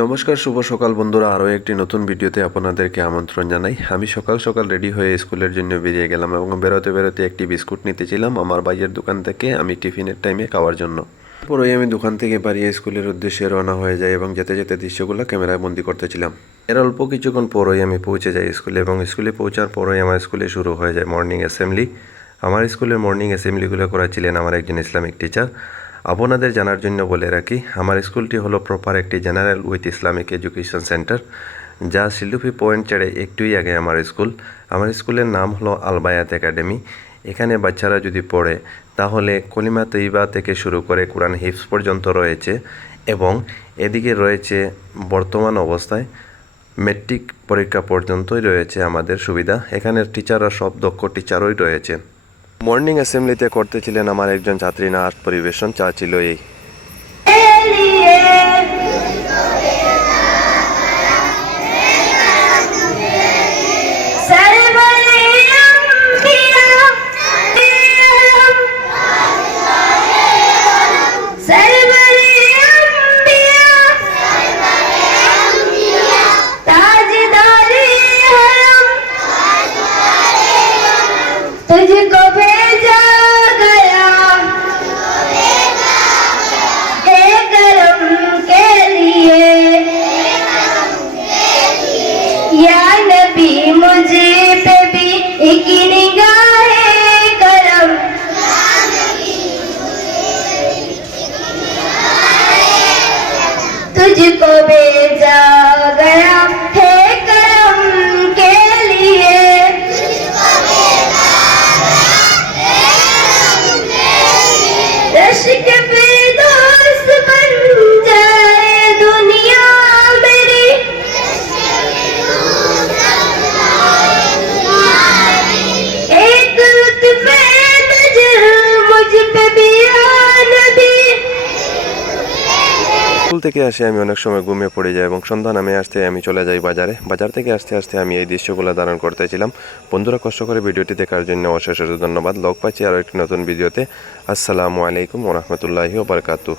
নমস্কার, শুভ সকাল বন্ধুরা। আরও একটি নতুন ভিডিওতে আপনাদেরকে আমন্ত্রণ জানাই। আমি সকাল সকাল রেডি হয়ে স্কুলের জন্য বেরিয়ে গেলাম এবং বেরোতে বেরোতে একটি বিস্কুট নিতেছিলাম আমার ভাইয়ের দোকান থেকে আমি টিফিনের টাইমে খাওয়ার জন্য। পরেই আমি দোকান থেকে বাড়িয়ে স্কুলের উদ্দেশ্যে রওনা হয়ে যাই এবং যেতে যেতে দৃশ্যগুলো ক্যামেরায় বন্দি করতেছিলাম এর অল্প কিছুক্ষণ পরই আমি পৌঁছে যাই স্কুলে এবং স্কুলে পৌঁছার পরই আমার স্কুলে শুরু হয়ে যায় মর্নিং অ্যাসেম্বলি আমার স্কুলের মর্নিং অ্যাসেম্বলিগুলো করাছিলেন আমার একজন ইসলামিক টিচার আপনাদের জানার জন্য বলে রাখি, আমার স্কুলটি হলো প্রপার একটি general with Islamic education centre যা শিলুফি পয়েন্ট ছেড়ে একটুই আগে আমার স্কুল। আমার স্কুলের নাম হলো আলবায়াত একাডেমি। এখানে বাচ্চারা যদি পড়ে, তাহলে কলিমা তৈবা থেকে শুরু করে কোরআন হিফস পর্যন্ত রয়েছে এবং এদিকে রয়েছে বর্তমান অবস্থায় মেট্রিক পরীক্ষা পর্যন্তই রয়েছে আমাদের সুবিধা। এখানের টিচাররা সব দক্ষ টিচারই রয়েছে। মর্নিং অ্যাসেম্বলিতে করতেছিলেন আমার একজন ছাত্রী। নাচ পরিবেশন চাচ্ছিল ছিল এই। तुझको भेजा गया। के लिए। या नबी मुझे पे भी एक निगाह करम। तुझको भेजा Наші স্কুল থেকে আসে আমি অনেক সময় ঘুমিয়ে পড়ে যাই এবং সন্ধ্যা নামে আসতে আমি চলে যাই বাজারে। বাজার থেকে আসতে আসতে আমি এই দৃশ্যগুলো ধারণ করতেছিলাম। বন্ধুরা, কষ্ট করে ভিডিওটি দেখার জন্য অশেষ ধন্যবাদ। লগ পাচ্ছি আরও একটি নতুন ভিডিওতে। আসসালামু আলাইকুম ওরহমতুল্লাহি ওবরকাতু